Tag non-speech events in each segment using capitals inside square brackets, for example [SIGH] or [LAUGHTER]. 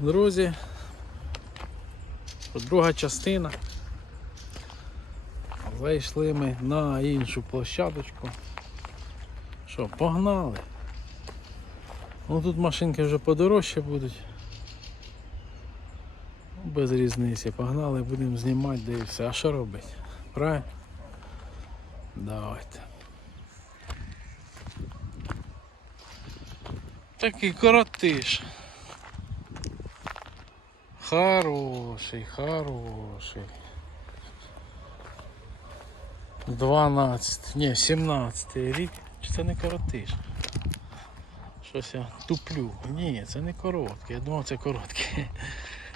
Друзі, друга частина. Зайшли ми на іншу площадочку. Що, погнали? Ну тут машинки вже подорожче будуть. Ну, Без різниці. Погнали, будемо знімати, де. А що робити? Правильно? Давайте. Такий коротиш. Хороший, хороший. 12, ні, 17 рік. Чи це не коротиш? Щось я туплю. Ні, це не короткий. Я думав це короткий.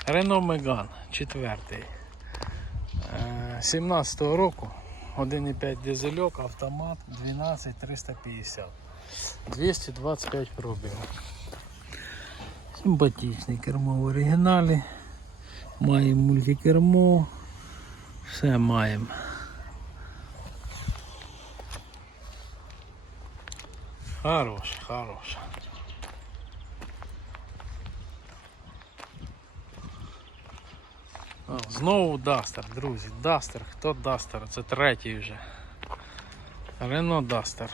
Рено Меган, четвертий. Е, 17-го року. 1,5 дизельок, автомат 12 350. 225 пробігів. Симпатичний кермо в оригіналі. Маємо мультикермо. Все маємо. Хорош, хорош. Знову Дастер, друзі. Дастер. Хто Дастер? Це третій вже. Рено Дастер.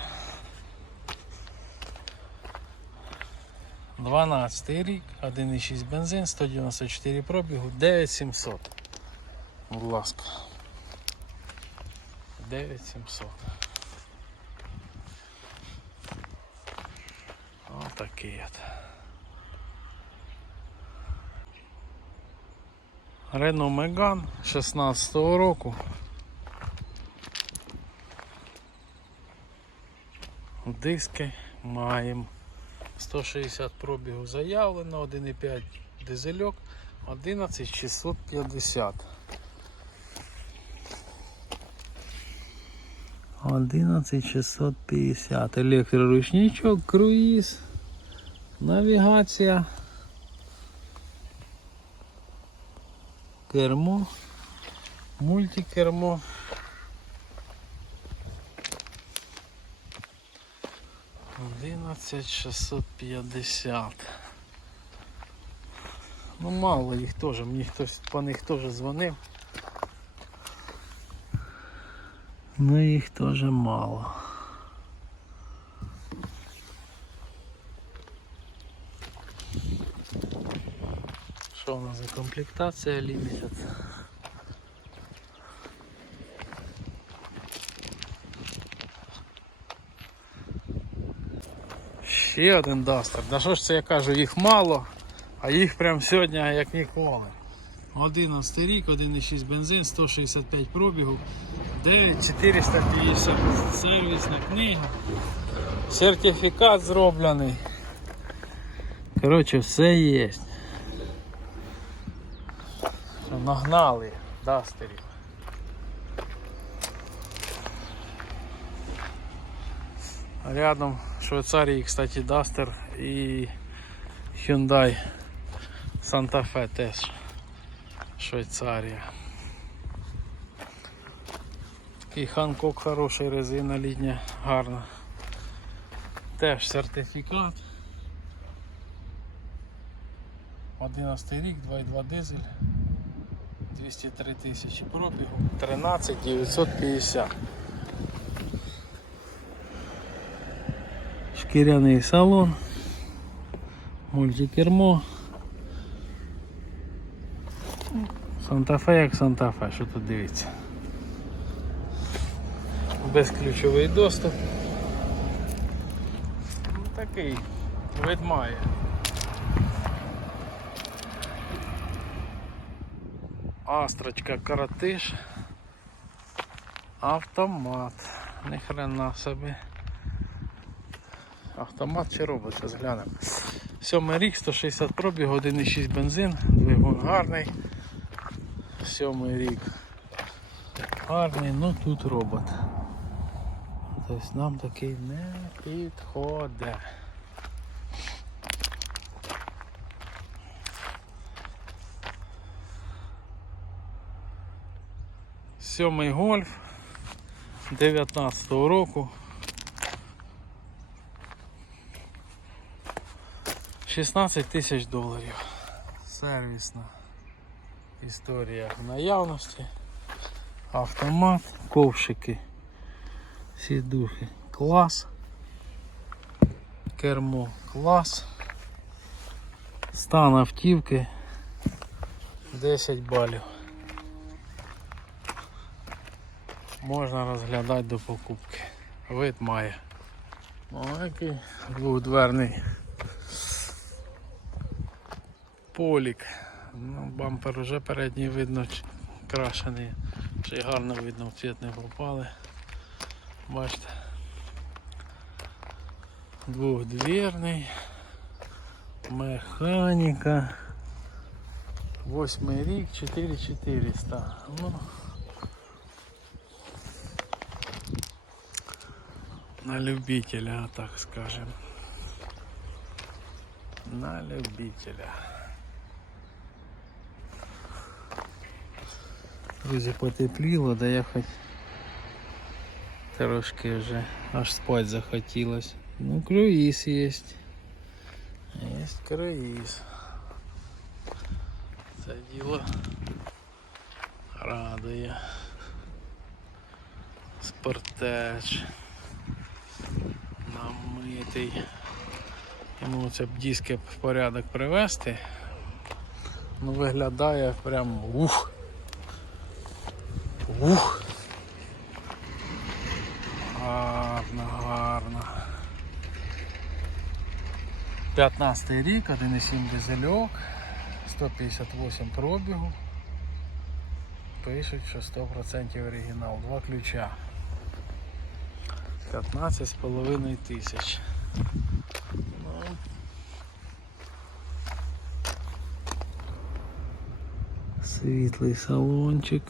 12 рік, 1,6 бензин, 194 пробігу, 9700. Будь ласка. 9700. Отакий от. Renault Megane 16 року. Диски маємо. 160 пробігу заявлено, 1,5 дизельок, 11650. 11650. Електроручничок, круїз, навігація, кермо, мультикермо. Одинадцять шістсот п'ятдесят. Ну мало їх теж, мені хтось по них теж дзвонив. Ну їх теж мало. Що у нас за комплектація Limited? Ще один Дастер. Да що ж це я кажу, їх мало, а їх прям сьогодні як ніколи. 11 рік, 1,6 бензин, 165 пробігу, 9450 сервісна книга, сертифікат зроблений. Коротше, все є. Нагнали дастерів. Рядом в Швейцарії, кстати, Duster і Hyundai Santa Fe теж. Швейцарія. Такий Ханкок хороший, резина літня, гарна. Теж сертифікат. 11 рік, 2,2 дизель, 203 тисячі пробігу, 13 950. Шкіряний салон, мультикермо. Санта-Фе як Санта-Фе, що тут дивіться. Безключовий доступ. Ну, такий вид має. Астрочка коротиш. Автомат. Ни хрена собі. Автомат чи робот, зараз глянемо. Сьомий рік, 160 пробіг, 1,6 бензин, двигун гарний. Сьомий рік. Гарний, ну тут робот. Тобто нам такий не підходить. Сьомий гольф 19-го року. 16 тисяч доларів. Сервісна історія в наявності. Автомат, ковшики, сідухи, клас. Кермо клас. Стан автівки 10 балів. Можна розглядати до покупки. Вид має. Маленький двохдверний полік. Ну, бампер вже передній видно крашений. Ще й гарно видно, в цвіт не попали. Бачите. Двохдвірний. Механіка. Восьмий рік, 4400. Ну, на любителя, так скажем. На любителя. Друзі, потепліло, да я хоч трошки вже аж спать захотілось. Ну, круїз є. Є круїз. Це діло радує. Спортеч. Намитий. Йому це б диски в порядок привести. Ну виглядає прям ух. Ух. Гарно, гарно. 15 рік, 1,7 дизельок, 158 пробігу. Пишуть, що 100% оригінал. Два ключа. 15,5 тисяч. Ну, Світлий салончик.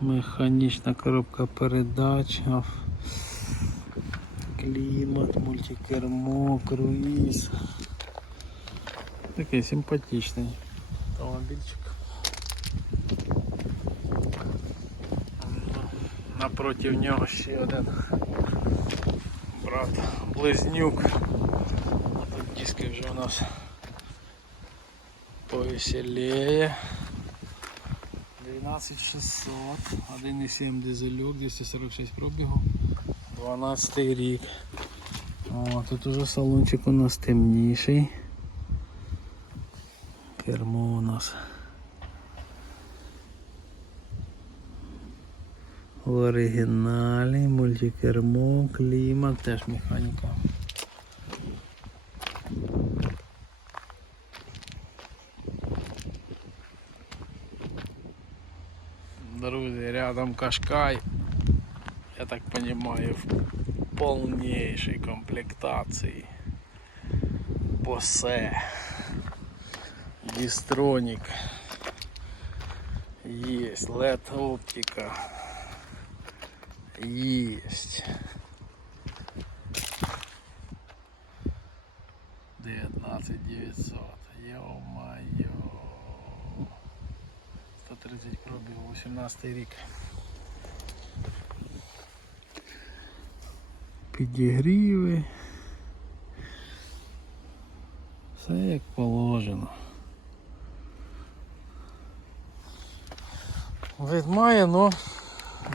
Механічна коробка передач. ав- Клімат, мультикермо, круїз. Такий симпатичний автомобільчик. Напротив нього ще один брат близнюк. А тут диски вже у нас повеселее. 12600, 1,7 дизельок, 246 пробігу, 12 рік. О, тут уже салончик у нас темніший. Кермо у нас. В оригіналі, мультикермо, клімат, теж механіка. Рядом Кашкай. Я так понимаю, в полнейшей комплектации. Босе. Дистроник. Есть. LED оптика. Есть. 19 900. Ё-моё. 130 пробіг, 18 рік. Підігріви. Все як положено. Вид має, но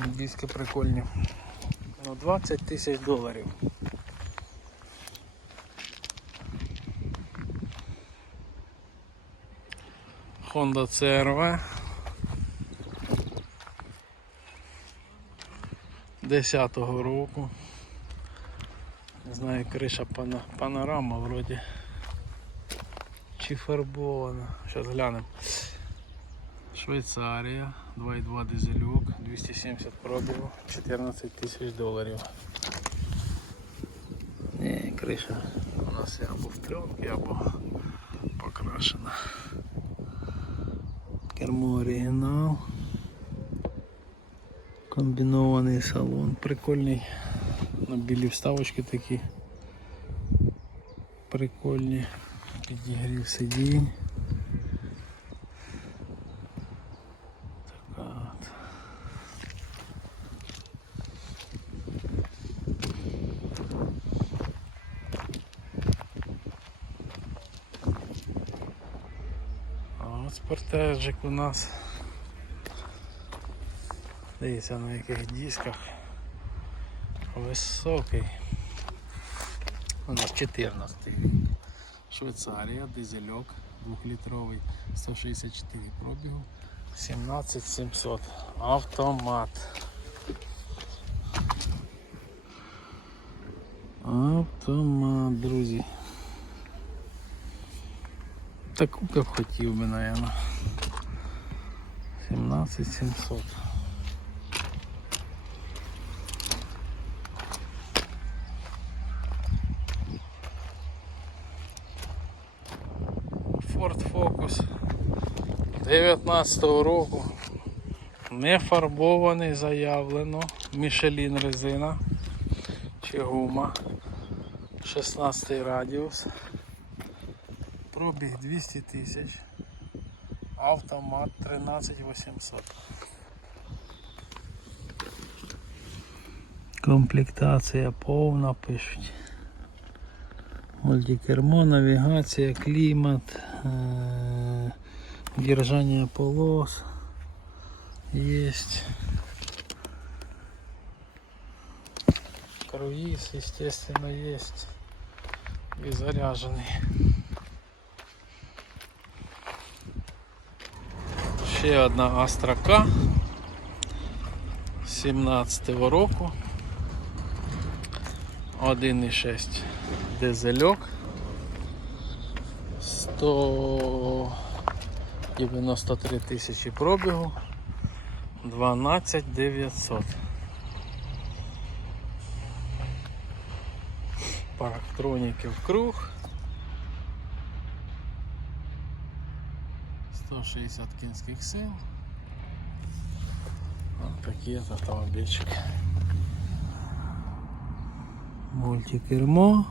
диски прикольні. Ну 20 тисяч доларів. Honda CRV. 10-го року. Не знаю, криша пана, панорама вроді. Чи фарбована. Зараз глянемо. Швейцарія, 2,2 дизелюк, 270 пробігу, 14 тисяч доларів. Ні, криша у нас або в пленці, або покрашена. Кермо оригінал. Комбінований салон, прикольний. На білі вставочки такі. Прикольні. Підігрів сидінь. Спортежик у нас. Дивіться на яких дисках. Високий. У нас 14. Швейцарія, дизельок 2-літровий, 164 пробігу, 17700. Автомат. Автомат, друзі. Таку б хотів би, наверное. 17700. Ford Focus 19 року. Не фарбований, заявлено. Мішелін резина чи гума. 16 радіус. Пробіг 200 тисяч. Автомат 13800. Комплектація повна пишуть. Мультикермо, навігація, клімат, е- держання полос. Есть. Круиз, естественно, есть. И заряженный. Ще одна Астрака 17-го року. 1,6 дизельок. 193 тисячі пробігу. 12 900. Парктроніки в круг. 160 кінських сил. Ось такі автомобільчики. Мультикермо.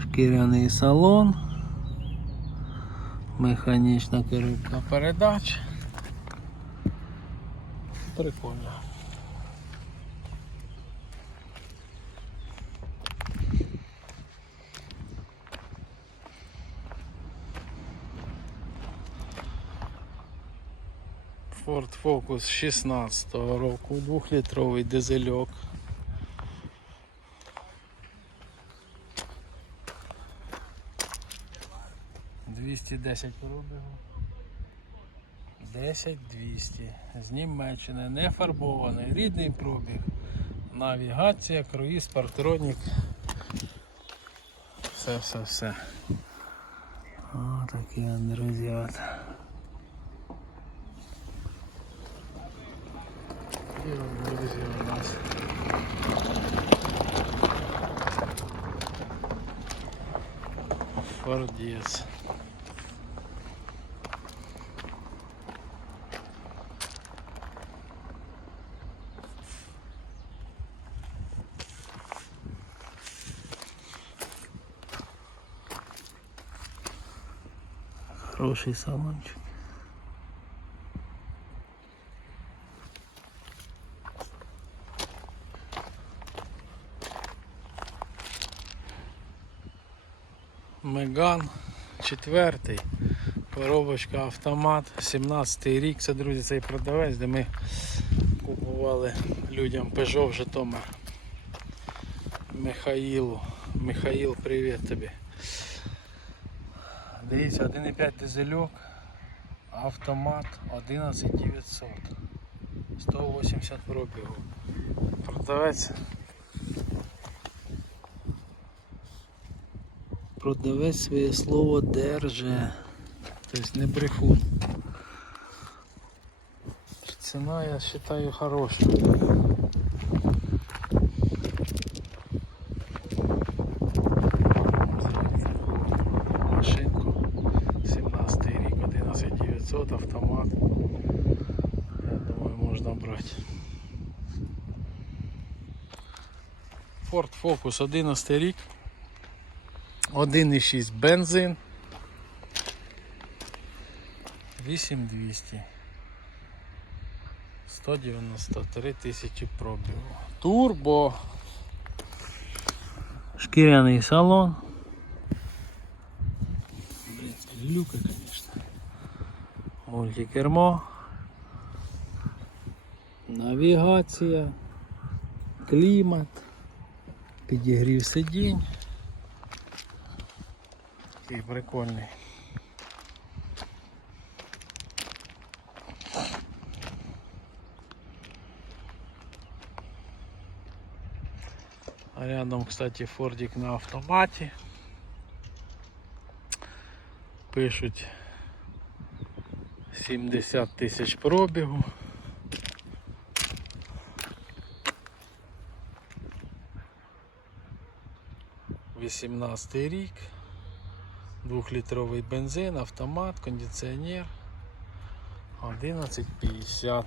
Шкіряний салон. Механічна коробка передач. Прикольно. Ford Focus 16 року, 2-літровий дизельок. Двісті десять пробігу. 10 200 з Німеччини, не фарбований, рідний пробіг. Навігація, круїз, партронік. Все, все, все. О, такі друзі. От. І от, друзі, у нас. Фордец. Хороший салончик. Меган четвертий. Коробочка автомат. 17 рік. Це, друзі, цей продавець, де ми купували людям Peugeot в Житомир. Михаїлу. Михаїл, привіт тобі. Дивіться, 1,5 дизельок, автомат 11900. 180 пробігу. Продавець. Продавець своє слово держи. Тобто не брехун. Ціна, я вважаю, хороша. Машинку 17 рік, 11900 автомат. Я думаю, можна брати. Focus 11 рік. 1,6 бензин. 8200. 193 тисячі пробігу. Турбо. Шкіряний салон. Блін, люка, конечно. Мультикермо. Навігація. Клімат. Підігрів сидінь. Такий прикольний. А рядом, кстати, фордик на автоматі. Пишуть 70 тисяч пробігу. Вісімнадцятий рік, двохлітровий бензин, автомат, кондиціонер, 11,50.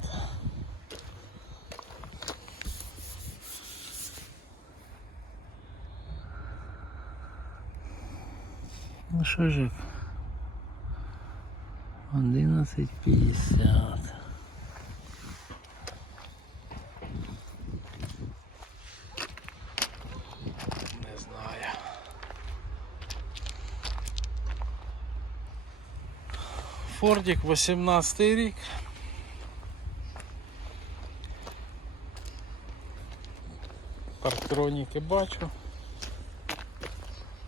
Ну що ж, як? 11,50. Не знаю. Фордик 18 рік. Парктроніки бачу.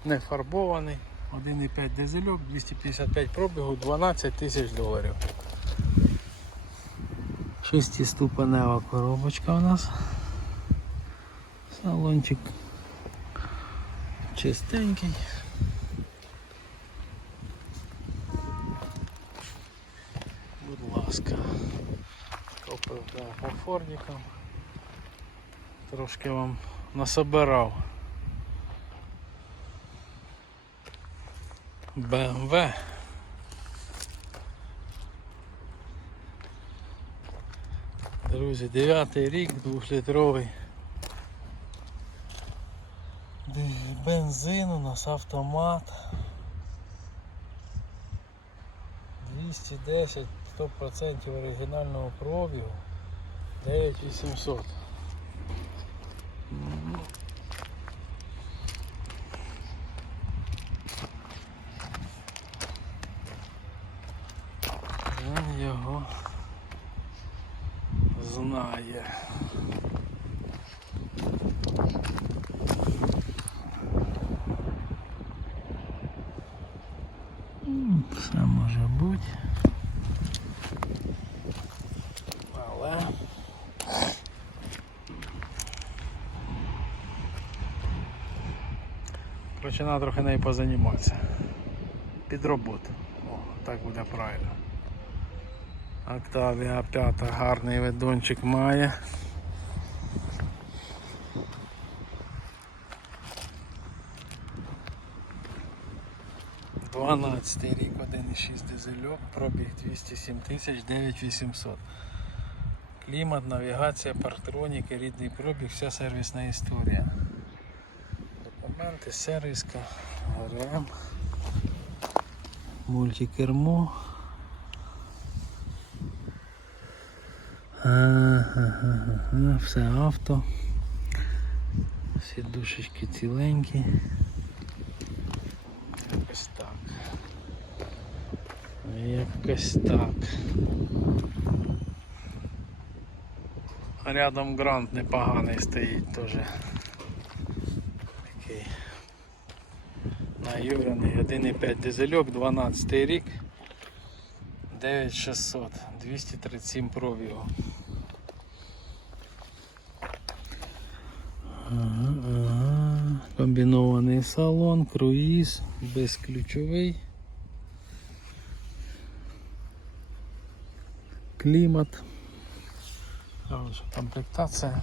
Не фарбований. 1,5 дизельок, 255 пробігу, 12 тисяч доларів. Шестиступенева коробочка у нас. Салончик чистенький. Фордикам. Трошки вам насобирав. BMW. Друзі, дев'ятий рік, двохлітровий. Ди- Бензин у нас автомат. 210 100% оригінального пробігу. 9800. М, Він його знає. М, Все може бути. Але Треба трохи нею позаніматися. Під роботу. О, так буде правильно. Октавія п'ята гарний видончик має. Дванадцятий рік, 1,6 дизельок, пробіг 207 тисяч 9800. Клімат, навігація, парктроніки, рідний пробіг, вся сервісна історія. Документи, сервіска, ГРМ, мультикермо. Все авто. Сідушечки ціленькі. Якось так. Якось так. Рядом грант непоганий стоїть теж. Такий наюрений 1,5 дизельок, 12 рік. 9600, 237 пробігу. Ага, ага. Комбінований салон, круїз, безключовий. Клімат. Же комплектація.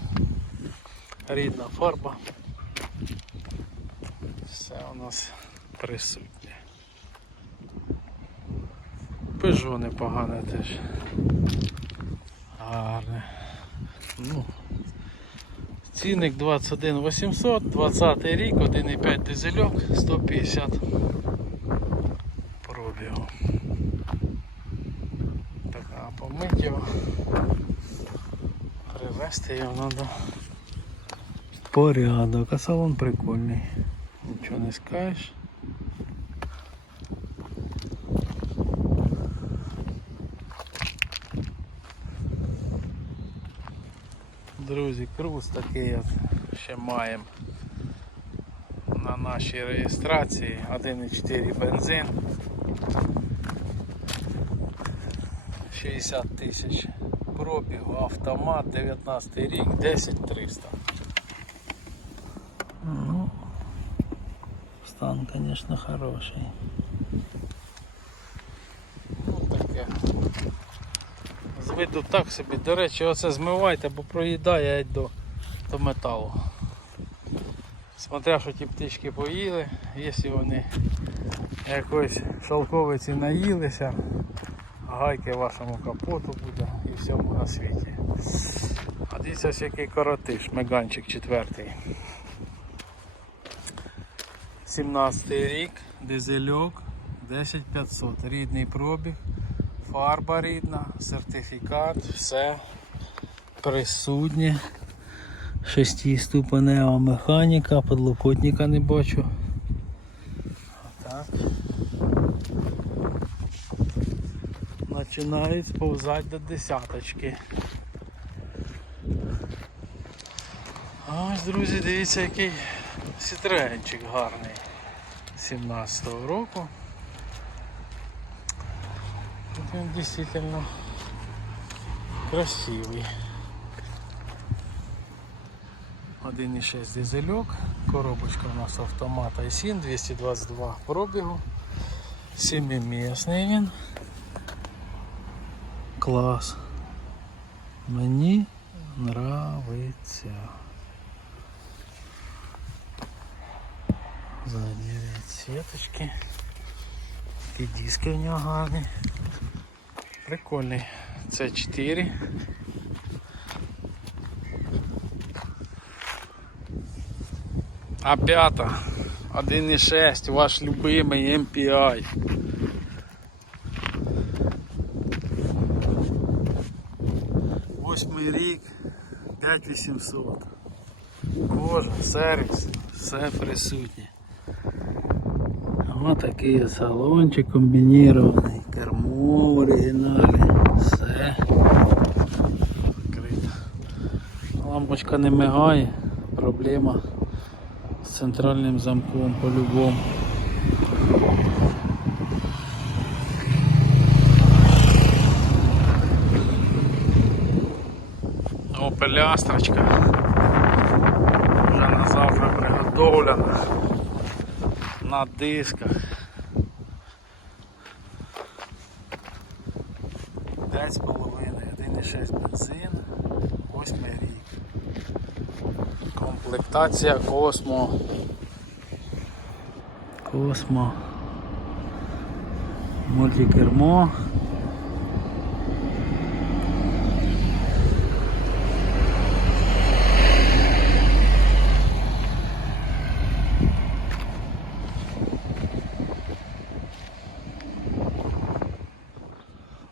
Рідна фарба. Все у нас присутнє. Пежо непогане теж. Гарне. Ну, Цінник 21 800, 20 рік, 1,5 дизельок, 150 пробігу. Так, а помить його. Привезти його треба в порядок, а салон прикольний. Нічого не скажеш. Друзі, круз такий от ще маємо на нашій реєстрації 1,4 бензин. 60 тисяч пробігу, автомат, 19 рік, 10 300. Ну, стан, конечно, хороший. Ну, таке. З виду так собі. До речі, оце змивайте, бо проїдає до, до металу. Смотря, що ті птички поїли, якщо вони якоїсь шовковиці наїлися, гайки вашому капоту буде і всьому на світі. А дивіться ось який коротиш, меганчик четвертий. 17 рік, дизельок, 10500, рідний пробіг, фарба рідна, сертифікат, все присутнє. Шестиступенева механіка, подлокотника не бачу. Отак. Починають сповзати до десяточки. Ось, друзі, дивіться, який сітренчик гарний 17-го року. Тут Він дійсно красивий. 1,6 дизельок, коробочка у нас автомата i7, 222 пробігу, 7-місний він. Клас. Мені нравиться. Задні сіточки. Такі диски в нього гарні. Прикольний. Це 4. А п'ята 1,6, ваш любимий MPI. Восьмий рік, 5800. Кожа, сервіс, все присутнє. Ось такий салончик комбінірований, в оригіналі, все. Відкрито. Лампочка не мигає, проблема з центральним замком по-любому. О, пелястрочка. Вже на завтра приготовлена. На дисках. 5,5, 1,6 бензин, 8 рік. Комплектація Космо. Космо. Мультикермо.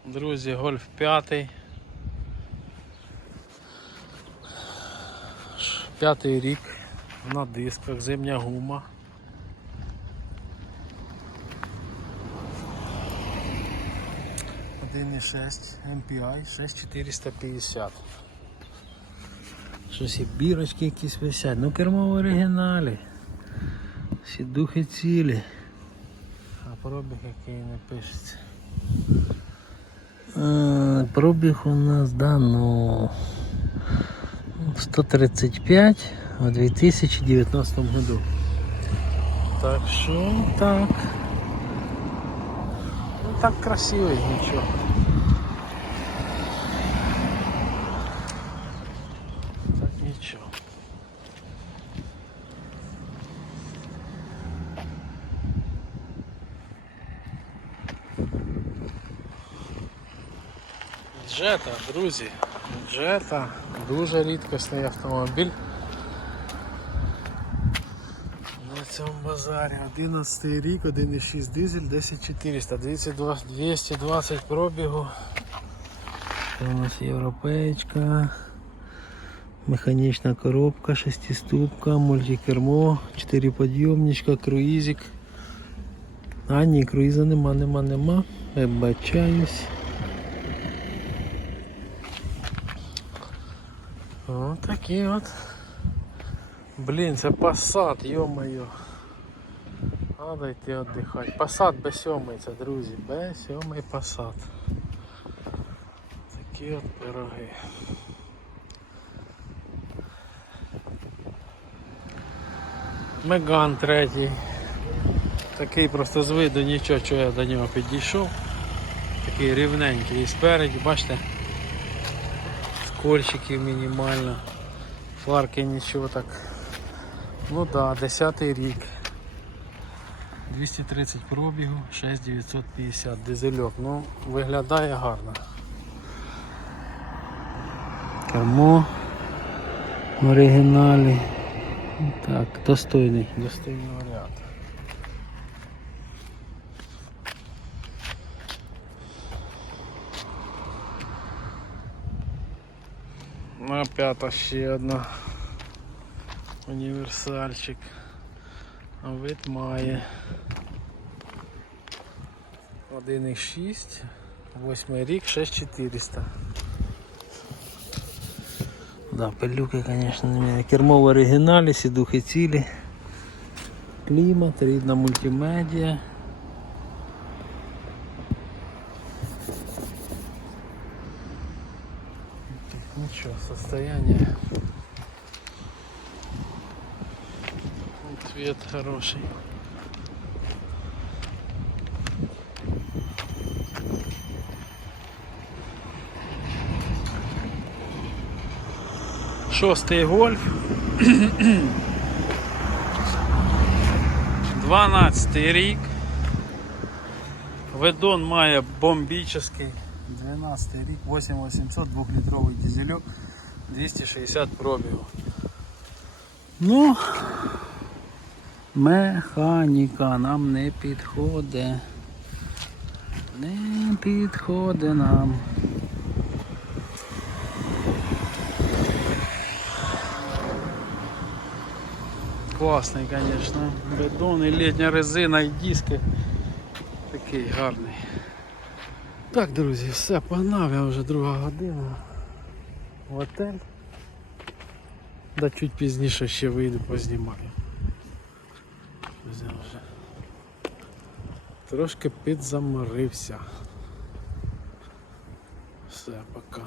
Друзі, гольф п'ятий. П'ятий рік на дисках, зимня гума. Один і шесть MPI 6450. Щось і бірочки якісь висять. Ну кермо в оригіналі. Всі духи цілі. А пробіг який не пишеться. Е, Пробіг у нас да, ну 135 у 2019 году. Так що так. Ну так красивий, нічого. Так нічого. Джета, друзі. Джета, дуже рідкісний автомобіль. На цьому базарі 11 рік, 1,6 дизель, 10400, дивіться 220 пробігу. Це у нас європейська, механічна коробка, шестиступка, мультикермо, 4 підйомничка, круїзик. А ні, круїза нема, нема, нема. Вибачаюсь. О, такі от. Блін, це посад, йо-моє. Надо йти віддихати. Посад Б7 це, друзі. Б7 посад. Такі от пироги. Меган третій. Такий просто з виду нічого, що я до нього підійшов. Такий рівненький і спереді, бачите? Скольчиків мінімально. Фарки нічого так. Ну да, 10 рік. 230 пробігу, 6950 дизельок. Ну, виглядає гарно. Кермо в оригіналі. Так, достойний, достойний варіант. На п'ята ще одна. Універсальчик. А Вид має 1,6, 8 рік, 6400. Да, пилюки, конечно, не мене. Кермо в оригіналі, сідухи цілі. Клімат, рідна мультимедіа. Хороший. Шостий гольф. [CLEARS THROAT] 12 рік. Ведон має бомбічний. 12 рік, 8800, 2-літровий дизельок, 260 пробігу. Ну, механіка нам не підходить. Не підходить нам. Класний, звісно. Бетон і літня резина і диски. Такий гарний. Так, друзі, все, погнав, я вже друга година. В готель. Да чуть пізніше ще вийду познімаю. Друзі, вже Трошки підзаморився. Все, пока.